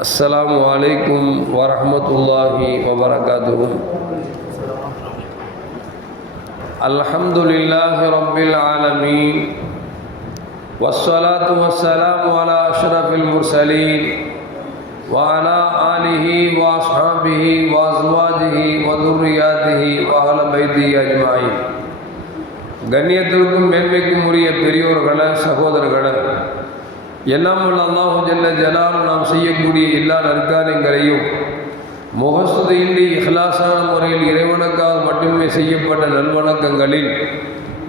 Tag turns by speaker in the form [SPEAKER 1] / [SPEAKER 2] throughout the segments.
[SPEAKER 1] السلام عليكم ورحمة الله وبركاته الحمد لله رب العالمين والصلاة والسلام على أشرف المرسلين وعلى آله وأصحابه وأزواجه وذرياته وأهل بيته أجمعين கண்ணியத்திற்கும் மேன்மைக்கும் உரிய பெரியோர்களே சகோதரர்களே எல்லாம் உள்ள அல்லாஹும் ஜல்ல ஜலாலும் நாம் செய்யக்கூடிய எல்லா நற்காரியங்களையும் முகஸ்துதையின்றி இஹ்லாசான முறையில் இறைவனுக்காக மட்டுமே செய்யப்பட்ட நல்வணக்கங்களில்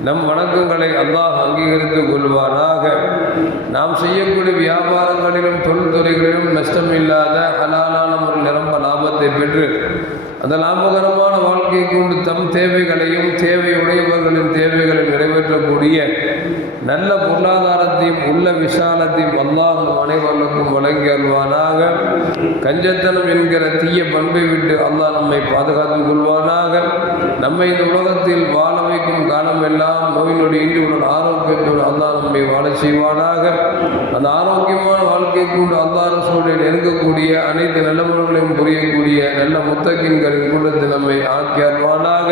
[SPEAKER 1] நம் வணக்கங்களை அல்லாஹ் அங்கீகரித்து கொள்வானாக. நாம் செய்யக்கூடிய வியாபாரங்களிலும் தொழில்துறைகளிலும் நஷ்டமில்லாத ஹலாலான லாபத்தை பெற்று அந்த லாபகரமான வாழ்க்கை உண்டு தம் தேவைகளையும் தேவையுடையவர்களின் தேவைகளை நிறைவேற்றக்கூடிய நல்ல பொருளாதாரத்தையும் உள்ள விசாலத்தையும் அல்லாஹ் அனைவர்களுக்கும் வழங்கி அல்வானாக கஞ்சத்தனம் என்கிற தீய பண்பை விட்டு அல்லாஹ் நம்மை பாதுகாத்துக் கொள்வானாக. நம்மை இந்த உலகத்தில் வாழ வைக்கும் காலம் எல்லாம் நோய் நொடி இன்றி உள்ள ஆரோக்கியத்தோடு அல்லா நம்மை வாழ செய்வானாக. அந்த ஆரோக்கியமான வாழ்க்கை கொண்டு அல்லாஹ் சூழலில் நெருங்கக்கூடிய அனைத்து முறைகளையும் புரியக்கூடிய நல்ல முத்தக்கின்களின் கூட்டத்தில் நம்மை ஆக்கியாழ்வானாக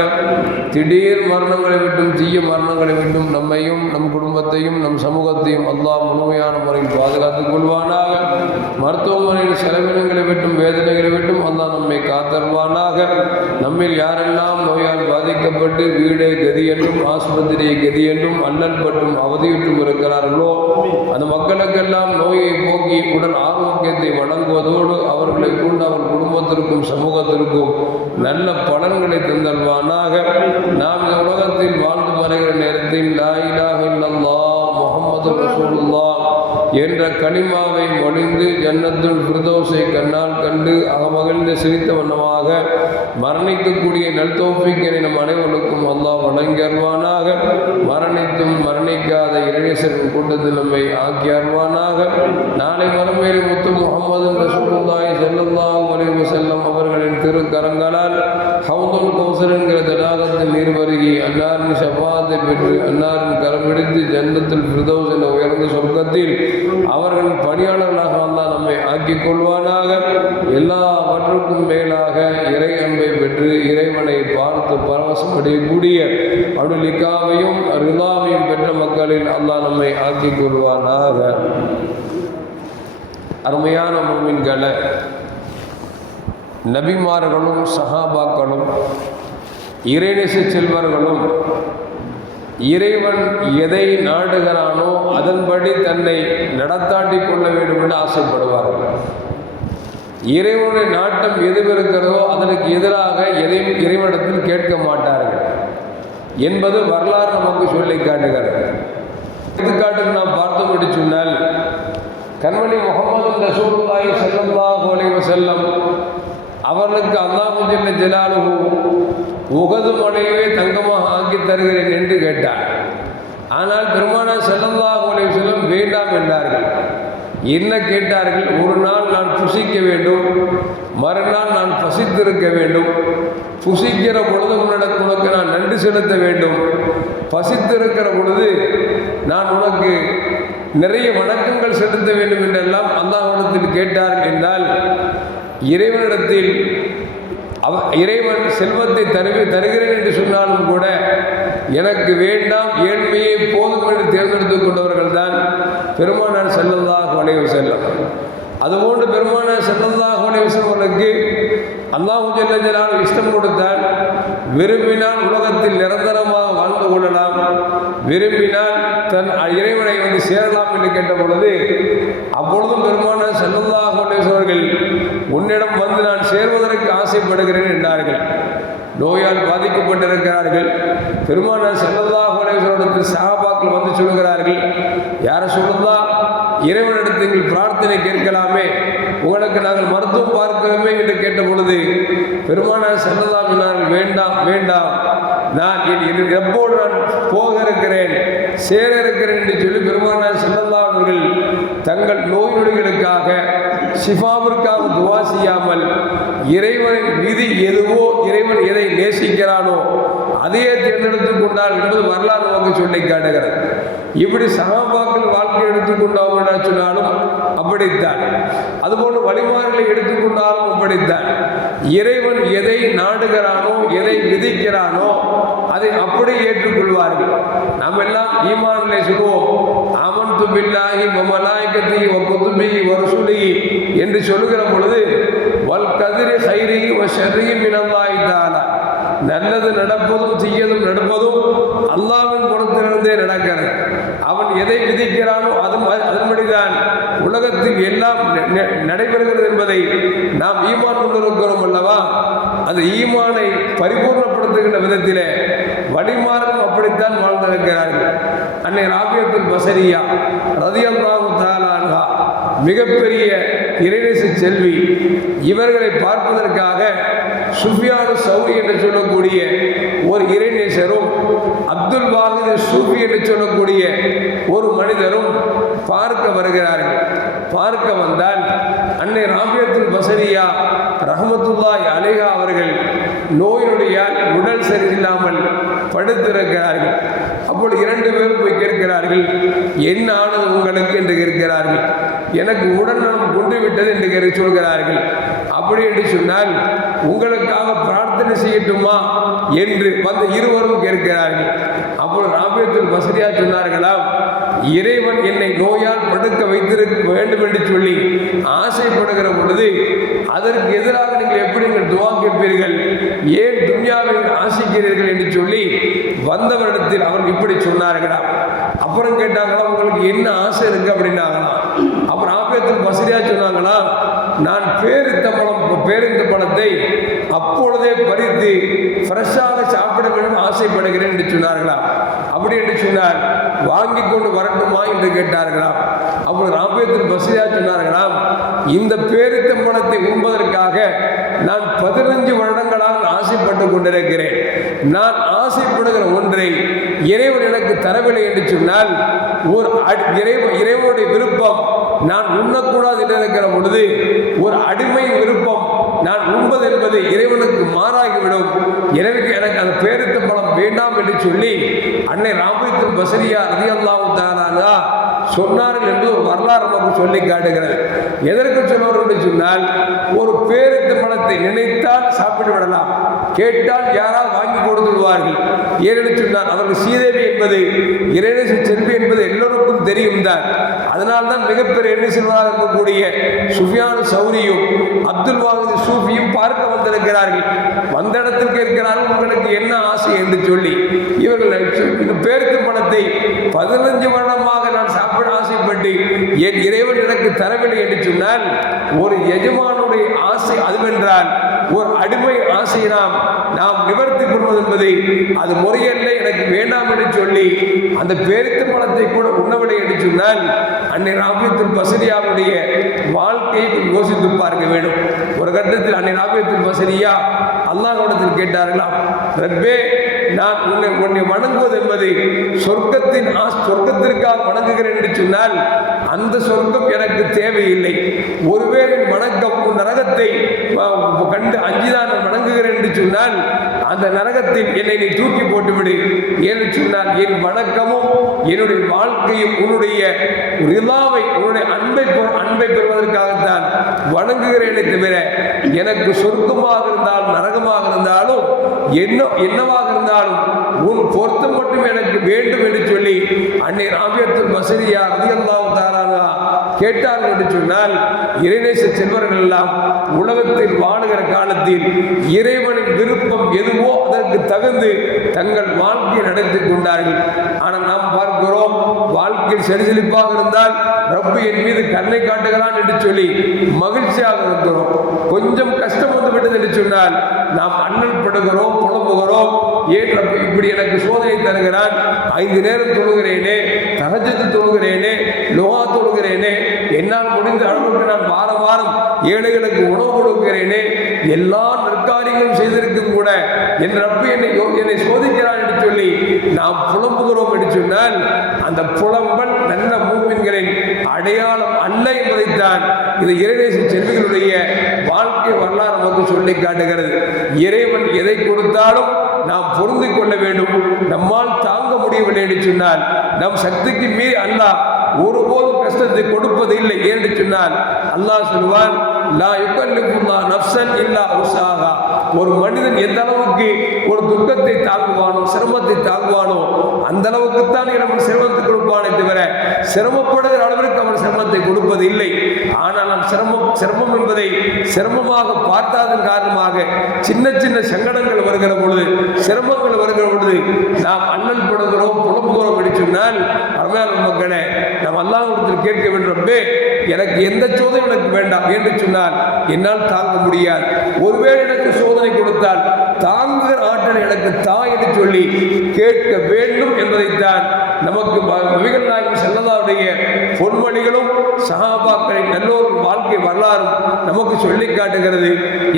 [SPEAKER 1] திடீர் மரணங்களை விட்டும் தீய மரணங்களை விட்டும் நம்மையும் நம் குடும்பத்தையும் நம் சமூகத்தையும் அல்லா முழுமையான முறையில் பாதுகாத்துக் கொள்வானாக. மருத்துவமனையில் செலவினங்களை விட்டும் வேதனைகளை விட்டும் அல்லா நம்மை காத்தருவானாக. நம்மில் யாரெல்லாம் நோயால் பாதிக்கப்பட்டு வீடு கதி என்றும் ஆஸ்பத்திரியை கதி என்றும் அல்லல் பட்டும் அவதியுற்றும் இருக்கிறார்களோ? அந்த மக்களுக்கெல்லாம் நோயை போக்கி உடல் ஆரோக்கியத்தை வழங்குவதோடு அவர்களை கொண்டு அவர் குடும்பத்திற்கும் சமூகத்திற்கும் நல்ல பலன்களை தந்தல்வானாக. நாம் இந்த உலகத்தில் வாழ்ந்து வருகிற நேரத்தில் லாயிலாக இல்லல்லா முகமது ரசூலுல்லா என்ற கனிமாவை மொழிந்து ஜன்னத்துள் பிரதோசை கண்ணால் கண்டு அகமகிழ்ந்து சிரித்த வண்ணமாக மரணிக்கக்கூடிய நல்தோப்பிக்கனை நம் அனைவருக்கும் அல்லாஹ் வழங்கி அருவானாக மரணித்தும் மரணிக்காத இளைஞரின் கூட்டத்தில் நம்மை ஆக்கி அருவானாக நாளை மரமேறி முத்து முகமது ரசூலுல்லாஹி ஸல்லல்லாஹு வலிவு செல்லும் அவர்களின் திருக்கரங்களால் ஹவுதுல் கௌசர் தடாகத்தில் நீர் வருகி அன்னாரின் ஷபாத்தை பெற்று அன்னாரின் கரம் பிடித்து ஜன்னத்தில் ஃபிர்தௌஸ் என்ற உயர்ந்த சொர்க்கத்தில் அவர்களின் பணியாளர்களாக அல்லாஹ் நம்மை ஆக்கிக் கொள்வானாக. எல்லாவற்றுக்கும் மேலாக இறை அன்பை பெற்று இறைவனை பார்த்து பரவசம் அடையக்கூடிய அடுலிக்காவையும் ரிதாவையும் பெற்ற மக்களில் அல்லாஹ் நம்மை ஆக்கிக் கொள்வானாக. அருமையான மூமின்களை நபிமார்களும் சஹாபாக்களும் இறைநேச செல்வர்களும் இறைவன் எதை நாடுகிறானோ அதன்படி தன்னை நடத்தாட்டி கொள்ள வேண்டும் என்று ஆசைப்படுவார்கள். இறைவனுடைய நாட்டம் எது இருக்கிறதோ அதற்கு எதிராக எதையும் இறைவனிடத்தில் கேட்க மாட்டார்கள் என்பது வரலாறு நமக்கு சொல்லி காட்டுகிறது. எடுத்துக்காட்டுக்கு நாம் பார்த்தோம் என்று சொன்னால் கண்மணி முகமது ரசூல்லாய் ஸல்லல்லாஹு அலைஹி செல்லம் அவர்களுக்கு அல்லாஹு ஜல்ல ஜலாலுகு உகது மலையவே தங்கமாக ஆக்கி தருகிறேன் என்று கேட்டார். ஆனால் பெருமானா ஸல்லல்லாஹு அலைஹி வஸல்லம் வேண்டாம் என்றார்கள். என்ன கேட்டார்கள்? ஒரு நாள் நான் புசிக்க வேண்டும். மறுநாள் நான் பசித்திருக்க வேண்டும். புசிக்கிற பொழுது உன்னிடம் உனக்கு நான் நன்றி செலுத்த வேண்டும். பசித்திருக்கிற பொழுது நான் உனக்கு நிறைய வணக்கங்கள் செலுத்த வேண்டும் என்றெல்லாம் அல்லாஹ் கேட்டார் என்றால் இறைவனிடத்தில் அவ இறைவன் செல்வத்தை தருவி தருகிறேன் என்று சொன்னாலும் கூட எனக்கு வேண்டாம் ஏழ்மையை போதும் என்று தேர்ந்தெடுத்து கொண்டவர்கள் தான் பெருமானார் செல்லல்லாஹ் வளைவு செல்லம் அதுபோன்று பெருமானார் செல்லல்லாஹ் வளைவு செல்வர்களுக்கு அல்லாஹு ஜல்லஜலால் இஷ்டம் கொடுத்தால் விரும்பினால் உலகத்தில் நிரந்தரமாக வாழ்ந்து கொள்ளலாம். விரும்பினால் தன் இறைவனை வந்து சேரலாம் என்று கேட்ட பொழுது அப்பொழுதும் பெருமான செல்லல்லாஹ் அவர்கள் உன்னிடம் வந்து நான் சேர்வதற்கு ஆசைப்படுகிறேன் என்றார்கள். நோயால் பாதிக்கப்பட்டிருக்கிறார்கள். பெருமான செல்லல்லாஹ் அலேஸ்வரத்தில் சகாபாக்கள் வந்து சொல்கிறார்கள் யாரை சொல்லுதா? இறைவனிடத்தில் பிரார்த்தனை கேட்கலாமே. உங்களுக்கு நாங்கள் மருத்துவம் பார்க்கிறோமே என்று கேட்ட பொழுது பெருமானார் செல்லதா சொன்னார்கள் வேண்டாம் வேண்டாம் நான் என் என் எப்போது நான் போக இருக்கிறேன் சேர இருக்கிறேன் என்று சொல்லி பெருமானார் செல்லல்லா அவர்கள் தங்கள் நோய் நொடிகளுக்காக சிஃபாவிற்காக துவா செய்யாமல் இறைவனின் விதி எதுவோ இறைவன் எதை நேசிக்கிறானோ அதையே தேர்ந்தெடுத்துக் கொண்டார் என்பது வரலாறு நமக்கு சொல்லி காட்டுகிறது. இப்படி சகாபாக்கள் வாழ்க்கை எடுத்துக்கொண்டவங்க சொன்னாலும் அப்படித்தான். அதுபோல வழிமார்களை எடுத்துக்கொண்டாலும் அப்படித்தான். இறைவன் எதை நாடுகிறானோ எதை விதிக்கிறானோ அதை அப்படி ஏற்றுக்கொள்வார்கள். நாம் எல்லாம் ஈமானிலே சொல்லுவோம் அமன் துபில்லாஹி மமலாய்கத்தி குத்துபி வரசுலி என்று சொல்லுகிற பொழுது வல் கதிரி ஹைரி வ ஷர்ரி நல்லது நடப்பதும் தீயதும் நடப்பதும் அல்லாவின் குணத்திலிருந்தே நடக்கிறது. எதை விதிக்கிறானோ அது அதன்படிதான் உலகத்தில் எல்லாம் ந- ந- நடைபெறுகிறது என்பதை நாம் ஈமான் கொண்டிருக்கிறோம் அல்லவா? அந்த ஈமானை பரிபூர்ணப்படுத்துகின்ற விதத்திலே வழிமாறலும் அப்படித்தான் வாழ்ந்திருக்கிறார்கள். அன்னை ராபியத்துல் பசரியா ரதியல்லாஹு தாலான்ஹா மிகப்பெரிய இறைநேச செல்வி இவர்களை பார்ப்பதற்காக சுஃபியானு சௌரி என்று சொல்லக்கூடிய ஒரு இறைநேசரும் அப்துல் வாஹித் சூஃபி என்று சொல்லக்கூடிய ஒரு மனிதரும் பார்க்க வருகிறார்கள். பார்க்க வந்தால் அன்னை ராபியத்துல் பசரியா ரஹமத்துல்லாய் அலேகா அவர்கள் நோயினுடையால் உடல் சரியில்லாமல் படுத்திருக்கிறார்கள். அப்பொழுது இரண்டு பேரும் போய் கேட்கிறார்கள் என்ன ஆனது உங்களுக்கு? என்று கேட்கிறார்கள். எனக்கு உடல்நலம் கொண்டு விட்டது என்று கேட்டு சொல்கிறார்கள். அப்படி என்று சொன்னால் உங்களுக்காக பிரார்த்தனை செய்யட்டுமா என்று வந்த இருவரும் கேட்கிறார்கள். அப்பொழுது ராபியத்தில் வசதியா சொன்னார்களாம் இறைவன் என்னை நோயால் படுக்க வைத்திருக்க வேண்டும் என்று சொல்லி ஆசைப்படுகிற பொழுது அதற்கு எதிராக நீங்கள் எப்படி நீங்கள் துவா கேட்பீர்கள் ஏன் துன்யாவை ஆசிக்கிறீர்கள் என்று சொல்லி வந்தவரிடத்தில் அவர் இப்படி சொன்னார்களாம் அப்புறம் கேட்டாங்களா உங்களுக்கு என்ன ஆசை இருக்கு அப்படின்னாங்களாம் அப்புறம் ஆபியத்தில் வசதியா சொன்னாங்களா நான் பேரித்த பழம் பேரித்த பழத்தை அப்பொழுதே பறித்து ஃப்ரெஷ்ஷாக சாப்பிட வேண்டும் ஆசைப்படுகிறேன் என்று சொன்னார்களா? அப்படி என்று சொன்னார். வாங்கி கொண்டு வரட்டுமா என்று கேட்டார்களாம் அப்பொழுது ராபியத்தில் பசியா சொன்னார்களாம் இந்த பேரித்த பழத்தை உண்பதற்காக நான் பதினஞ்சு வருடங்களால் ஆசைப்பட்டு கொண்டிருக்கிறேன். நான் ஆசைப்படுகிற ஒன்றை இறைவன் எனக்கு தரவில்லை என்று சொன்னால் ஒரு அடி- இறைவனுடைய விருப்பம் நான் உண்ணக்கூடாது என்று இருக்கிற பொழுது ஒரு அடிமை விருப்பம். நான் உண்பது என்பது இறைவனுக்கு மாறாகிவிடும். எனவே எனக்கு அந்த பேரித்த பழம் வேண்டாம் என்று சொல்லி அன்னை ராமத்தின் பசரியா ரதி அல்லாஹு சொன்னார்கள் என்று ஒரு வரலாறு நமக்கு சொல்லி காட்டுகிறது. எதற்கு சொன்னவர் என்று சொன்னால் ஒரு பேருக்கு நினைத்தால் சாப்பிட்டு விடலாம். கேட்டால் யாரால் வாங்கி கொடுத்து விடுவார்கள். ஏனென்று சொன்னால் அவர்கள் சீதேவி என்பது இறைநேச செல்வி என்பது எல்லோருக்கும் தெரியும் தான். அதனால் தான் மிகப்பெரிய என்ன செல்வராக இருக்கக்கூடிய சுஃபியானு சௌரியும் அப்துல் வாஹித் சூஃபியும் பார்க்க வந்திருக்கிறார்கள். வந்த இடத்திற்கு இருக்கிறார்கள் உங்களுக்கு என்ன ஆசை? என்று சொல்லி. இவர்கள் இந்த பேருக்கு பணத்தை பதினஞ்சு வருடமாக நான் சாப்பிட ஆசைப்பட்டு என் இறைவன் எனக்கு தரவில்லை என்று சொன்னால் ஒரு எஜமான எஜமானுடைய ஆசை அதுவென்றால் ஒரு அடிமை ஆசை நாம் நாம் நிவர்த்தி கொள்வது என்பது அது முறையல்ல எனக்கு வேண்டாம் என்று சொல்லி அந்த பேரித்த பழத்தை கூட உண்ணவில்லை என்று சொன்னால் அன்னை ராபியத்தில் பசரியாவுடைய வாழ்க்கையை யோசித்து பார்க்க வேண்டும். ஒரு கட்டத்தில் அன்னை ராபியத்தில் பசரியா அல்லாஹ் கேட்டார்களாம் ரப்பே நான் உன்னை உன்னை வணங்குவது என்பது சொர்க்கத்தின் ஆ சொர்க்கத்திற்காக வணங்குகிறேன் என்று சொன்னால் அந்த சொர்க்கம் எனக்கு தேவையில்லை. ஒருவேளை வணக்கம் உன் நரகத்தை கண்டு அஞ்சுதான் நான் வணங்குகிறேன் என்று சொன்னால் அந்த நரகத்தில் என்னை நீ தூக்கி போட்டுவிடு ஏன்னு சொன்னால் என் வணக்கமும் என்னுடைய வாழ்க்கையும் உன்னுடைய ரிலாவை உன்னுடைய அன்பை அன்பை பெறுவதற்காகத்தான் வணங்குகிறேனே தவிர எனக்கு சொர்க்கமாக இருந்தால் நரகமாக இருந்தாலும் என்ன என்னவாக இருந்தாலும் உன் பொருத்தம் மட்டும் எனக்கு வேண்டும் என்று சொல்லி அன்னை ராபியத்துல் அதிகம் தான் தாரானா கேட்டார்கள் என்று சொன்னால் இறைநேச செல்வர்கள் எல்லாம் உலகத்தில் வாழுகிற காலத்தில் இறைவனின் விருப்பம் எதுவோ அதற்கு தகுந்து தங்கள் வாழ்க்கையை நடத்தி கொண்டார்கள். ஆனால் நாம் பார்க்கிறோம் வாழ்க்கையில் செழிசெழிப்பாக இருந்தால் ரப்பு என் மீது கண்ணை காட்டுகிறான் என்று சொல்லி மகிழ்ச்சியாக இருக்கிறோம். கொஞ்சம் கஷ்டம் வந்து விட்டது என்று சொன்னால் நாம் அண்ணல் படுகிறோம் புலம்புகிறோம் ஏற்ற இப்படி எனக்கு சோதனை தருகிறான். ஐந்து நேரம் தொழுகிறேனே தகஜத்து தொழுகிறேனே லோகா தொழுகிறேனே என்னால் முடிந்த அளவுக்கு நான் வாரம் வாரம் ஏழைகளுக்கு உணவு கொடுக்கிறேனே எல்லா நற்காரியங்களும் செய்திருக்கும் கூட என் ரப்பு என்னை என்னை சோதிக்கிறான் என்று சொல்லி நாம் புலம்புகிறோம் என்று சொன்னால் அந்த புலம்பன் நல்ல மூமின்களின் அடையாளம் அல்ல என்பதைத்தான் இது இறைநேச செல்விகளுடைய வாழ்க்கை வரலாறு நமக்கு சொல்லி காட்டுகிறது. இறைவன் எதை கொடுத்தாலும் நாம் பொருந்து கொள்ள வேண்டும். நம்மால் தாங்க முடியவில்லை என்று சொன்னால் நம் சக்திக்கு மீறி அல்லாஹ் ஒருபோதும் கஷ்டத்தை கொடுப்பது இல்லை என்று சொன்னால் அல்லாஹ் சொல்வான் லா யுகல்லிஃபுல்லா நஃப்சன் இல்லா உஸாஹா ஒரு மனிதன் எந்த அளவுக்கு ஒரு துக்கத்தை தாங்குவானோ சிரமத்தை தாங்குவானோ அந்த அளவுக்கு தான் இறைவன் சிரமத்தை கொடுப்பானே தவிர சிரமப்படுகிற அளவிற்கு அவன் சிரமத்தை கொடுப்பது இல்லை ஆனால் நாம் சிரமம் சிரமம் என்பதை சிரமமாக பார்த்தாதன் காரணமாக சின்ன சின்ன சங்கடங்கள் வருகிற பொழுது சிரமங்கள் வருகிற பொழுது நாம் அண்ணன் படுகிறோம் புலம்புகிறோம் என்று சொன்னால் அருமையான மக்களே நாம் அல்லாஹ்விடத்தில் கேட்க வேண்டும் எனக்கு எந்த சோதனை எனக்கு வேண்டாம் என்று சொன்னால் என்னால் தாங்க முடியாது. ஒருவேளை எனக்கு சோதனை கொடுத்தால் தாங்குகிற ஆற்றல் எனக்கு தா என்று சொல்லி கேட்க வேண்டும் என்பதைத்தான் நமக்கு நபிகள் நாயகம் செல்லதாவுடைய பொன்மொழிகளும் சஹாபாக்களின் நல்லோர் வாழ்க்கை வரலாறும் நமக்கு சொல்லி காட்டுகிறது.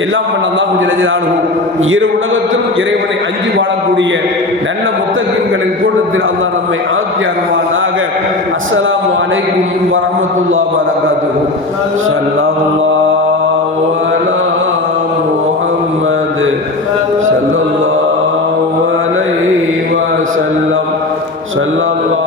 [SPEAKER 1] எல்லாம் பண்ணால் கொஞ்சம் இரு உலகத்திலும் இறைவனை அஞ்சி வாழக்கூடிய நல்ல முத்தகின்களின் கூட்டத்தில் அல்லா நம்மை ஆக்கி அருவானாக அஸ்ஸலாமு அலைக்கும் வரஹ்மத்துல்லாஹி வபரகாத்துஹு. ஸல்லல்லாஹு அலா முஹம்மத். sallallahu